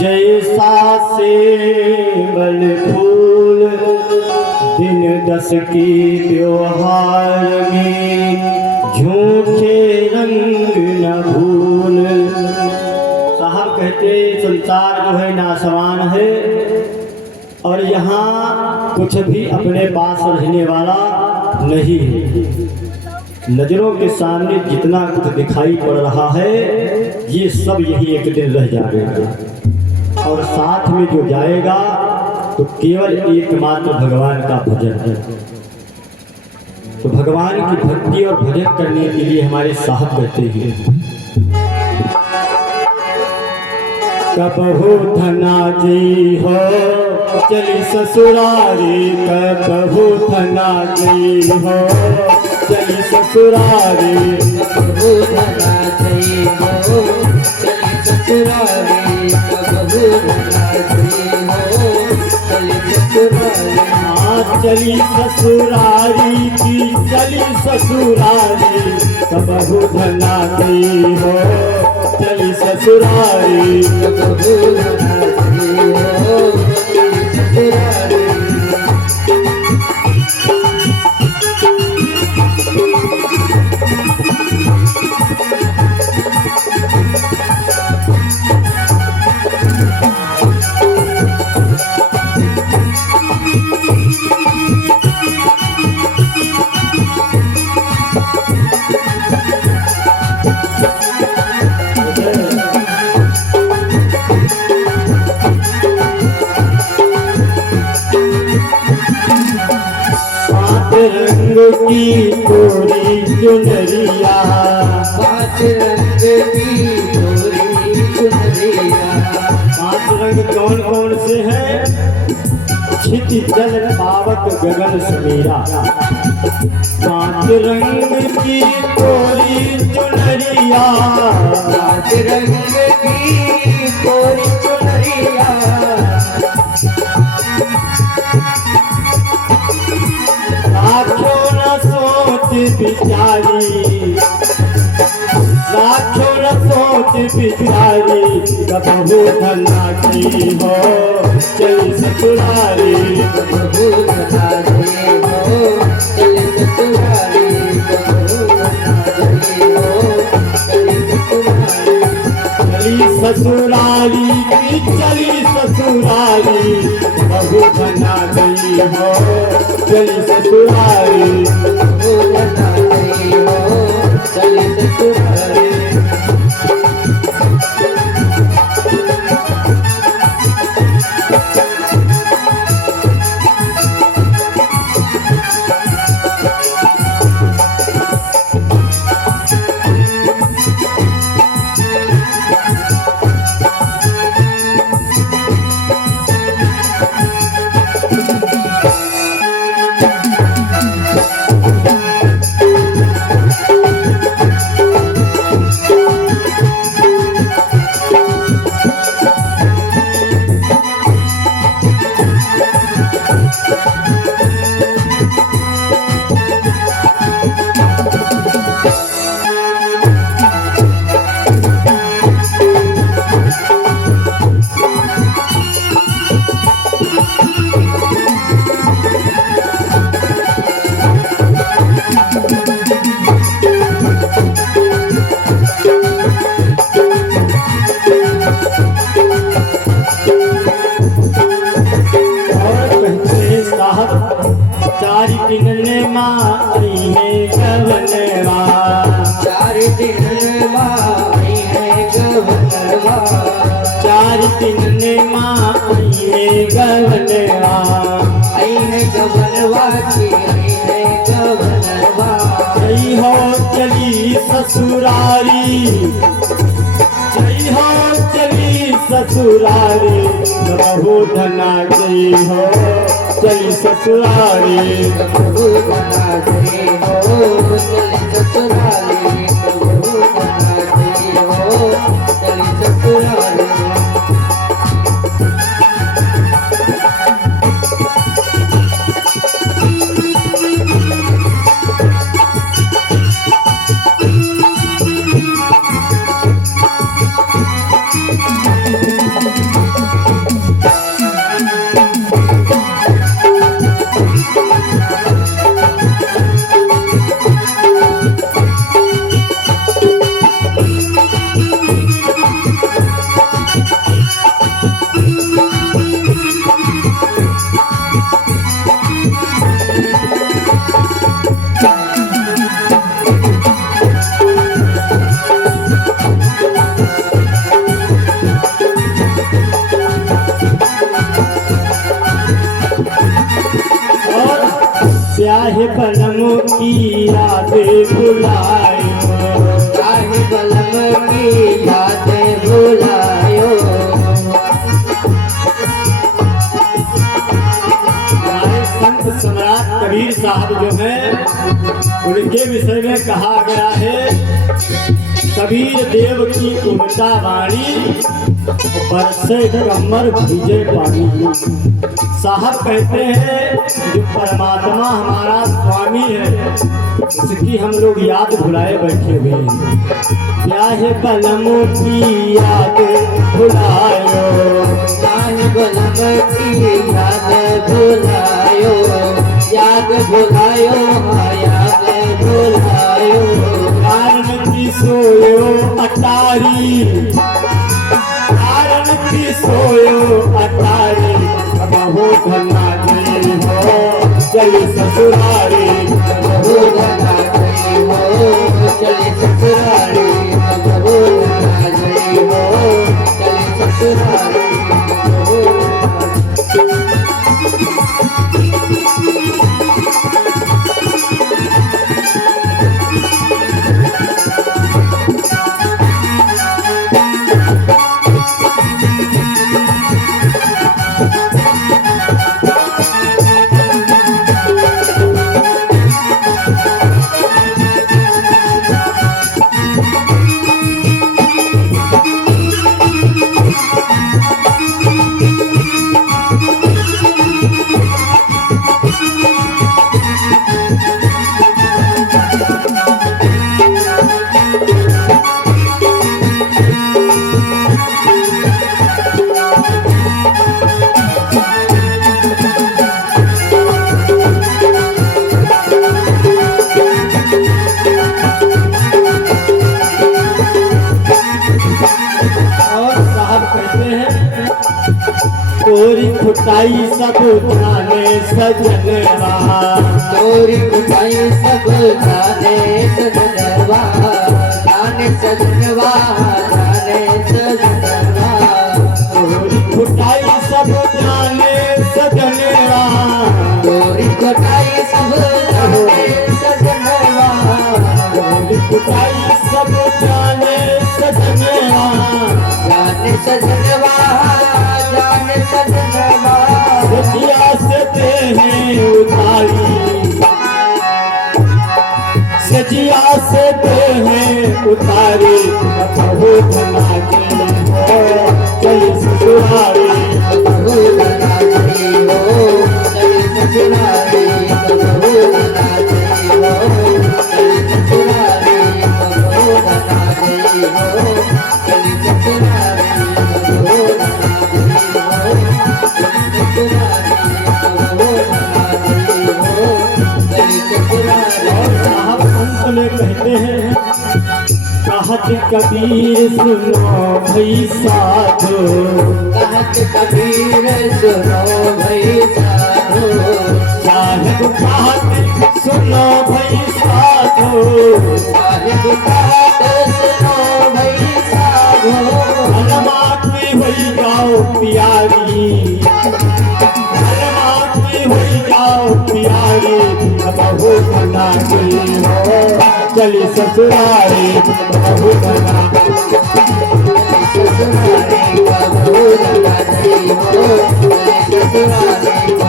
जैसा सेवल फूल दिन दस की त्योहार में झूठे रंग न भूल। साहब कहते संसार जो है नासवान है और यहाँ कुछ भी अपने पास रहने वाला नहीं है। नजरों के सामने जितना कुछ दिखाई पड़ रहा है ये सब यही एक दिन रह जाएगा और साथ में जो जाएगा तो केवल एकमात्र भगवान का भजन है। तो भगवान की भक्ति और भजन करने के लिए हमारे साहब कहते हैं कबहू धना जी हो चली ससुरारी, कबहू धना जी हो चली ससुरारी, कबहू धना जी हो चली ससुरारी, कबहू धना जी हो चली ससुरारी। चली ससुरारी की चली ससुरारी, कबहू धना जी हो चली ससुरारी, कबहू धना जी हो चली ससुरारी। रंग की कोरी चुनरिया, पांच रंग की कोरी चुनरिया। पांच रंग कौन कौन से हैं? क्षिति जल पावक गगन समीरा। पांच रंग की कोरी चुनरिया, पांच रंग की कोरी चुनरिया। राखो न सोच बिचारी, राखो न सोच बिचारी, कबहू धना की हो चली ससुरारी, कबहू धना जी हो चली ससुरारी, कबहू धना जी हो चली ससुरारी। चली ससुरारी की चली ससुरारी, कबहू धना की हो चली ससुरारी, कबहू धना जी हो चली ससुरारी। चार दिन ने माई है गवनवा, चार दिन माई है गवनवा, चार दिन ने माई है गवनवा, आई है गवनवा की आई है गवनवा। जय हो चली ससुरारी, जय हो चली ससुरारी, कबहू धना जय हो चली ससुरारी, कबहू धना जी हो चली ससुरारी, कबहू धना जी हो चली ससुरारी। चाहे बलम की याद बुलायो, चाहे बलम की याद बुलायो। हमारे संत सम्राट कबीर साहब जो हैं उनके विषय में कहा गया है, कबीर देव की उल्टा वाणी बरसे कमर भीजे पानी। साहब कहते हैं जो परमात्मा हमारा स्वामी है उसकी हम लोग याद भुलाए बैठे हुए हैं। चाहे बलम की याद भुलायो, चाहे बलम की याद भुलायो, याद भुलायो, याद भुलायो। कारण की सोयो अटारी, कारण की सोयो अटारी, हो धना गई हो चली ससुरारी, हो धना गई हो चली ससुरारी, हो धना गई हो चली ससुरारी। चोरी खुटाई सब जाने सजनवा, चोरी खुटाई सब जाने सजनवा, जाने सजनवा, जाने सजनवा। चोरी खुटाई सब जाने सजनवा, चोरी खुटाई सब जाने सजनवा, चोरी खुटाई सब जाने सजनवा, जाने सजनवा, जाने सजनवा। सजिया से हैं उतारी, सजिया से हैं उतारी, हो धना गई हो चली ससुरारी, हो धना गई हो चली ससुरारी, हो धना गई हो चली ससुरारी, हो धना गई हो चली ससुरारी, हो धना गई हो चली ससुरारी, हो धना गई हो चली ससुरारी। साहब अंत में कहते हैं, कहत कबीर सुनो भई साधो, कहत कबीर सुनो भई साधो, साहिब कहत सुनो भई साधो, साहिब कहत सुनो भई साधो। अलमाट में होई जाओ प्यारी, अलमाट में होई जाओ प्यारी, हो धना गई हो चली ससुरारी, हो धना ससुरारी, हो धना गई हो चली ससुरारी।